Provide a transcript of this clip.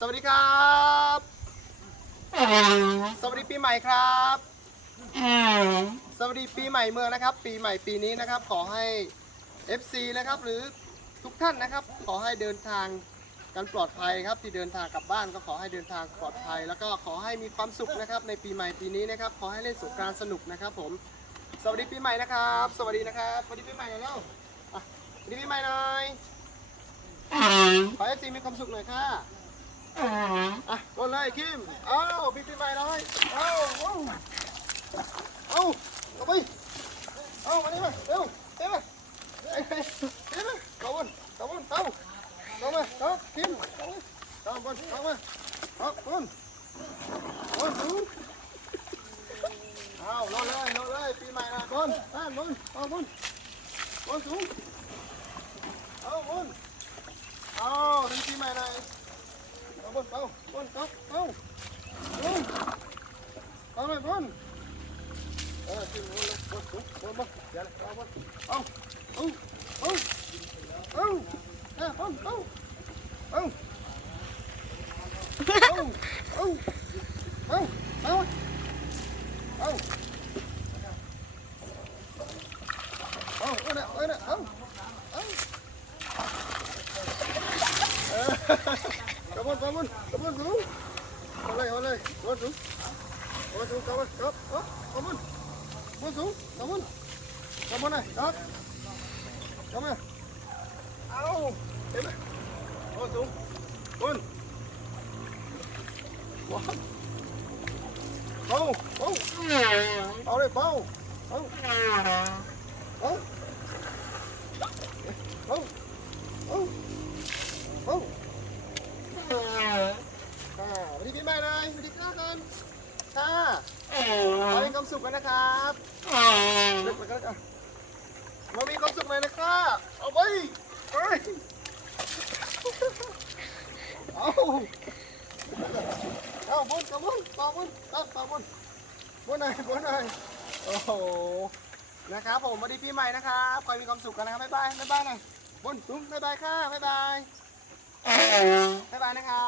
สวัสดีครับ สวัสดีปีใหม่ครับ สวัสดีปีใหม่เมืองนะครับ ปีใหม่ปีนี้นะครับ ขอให้ FC นะครับหรือทุกท่านนะครับ ขอให้เดินทางกันปลอดภัยครับ ที่เดินทางกลับบ้านก็ขอให้เดินทางปลอดภัย แล้วก็ขอให้มีความสุขนะครับ ในปีใหม่ปีนี้นะครับ ขอให้เล่นสงกรานต์สนุกนะครับ ผม สวัสดีปีใหม่นะครับ สวัสดีนะครับสวัสดีปีใหม่หน่อยเร็วสวัสดีปีใหม่หน่อยขอให้ FC มีความสุขหน่อยค่ะ อะกดเลยคิม เอ้าพี่ปีใหม่หน่อย เอ้าเอ้าเอ้าเอาไป เอ้ามานี่มาเร็วเร็วเอ้ยเร็วมาขอบคุณขอบคุณเอ้าเข้ามาครับคิมเข้ามาเข้ามาเข้ามาขอบคุณขอบคุณเอ้าลงเลยลงเลยปีใหม่นะคนด้านบนขอบคุณบนสูงเอ้าบนเอาถึงปีใหม่หน่อย เอาบนเอาบนเอาเอาเอาเอาเลยบนเออขึ้นบนเลยบนสูงบนบนอย่าเลยเอาบนเอาเอาเอาเอาเออบนเอาเอาเอาเอาเอาเอาเอาเอาเอาเอาเอาเอา cảm ơn cảm ơn chú vào đây vào đây cảm ơn chú cảm ơn chú cảm ơn cảm ơn cảm ơn cảm ơn chú cảm ơn cảm ơn này đó cảm ơn ao đến đây cảm ơn chú cảm ơn quá bao bao bao đây bao bao bao ดีครับกันค่ะขอมีความสุขกันนะครับเลิกแล้วกันมามีความสุขหน่อยนะครับเอาไปไปเอาเอาบุญกับบุญต่อบุญต่อต่อบุญบุญหน่อยบุญหน่อยโอ้โหนะครับผมวัสดีปีใหม่นะครับขอให้มีความสุขกันนะครับบ๊ายบายบ๊ายบายหน่อยบุญจุ้งบ๊ายบายค่ะบ๊ายบายบ๊ายบายนะครับ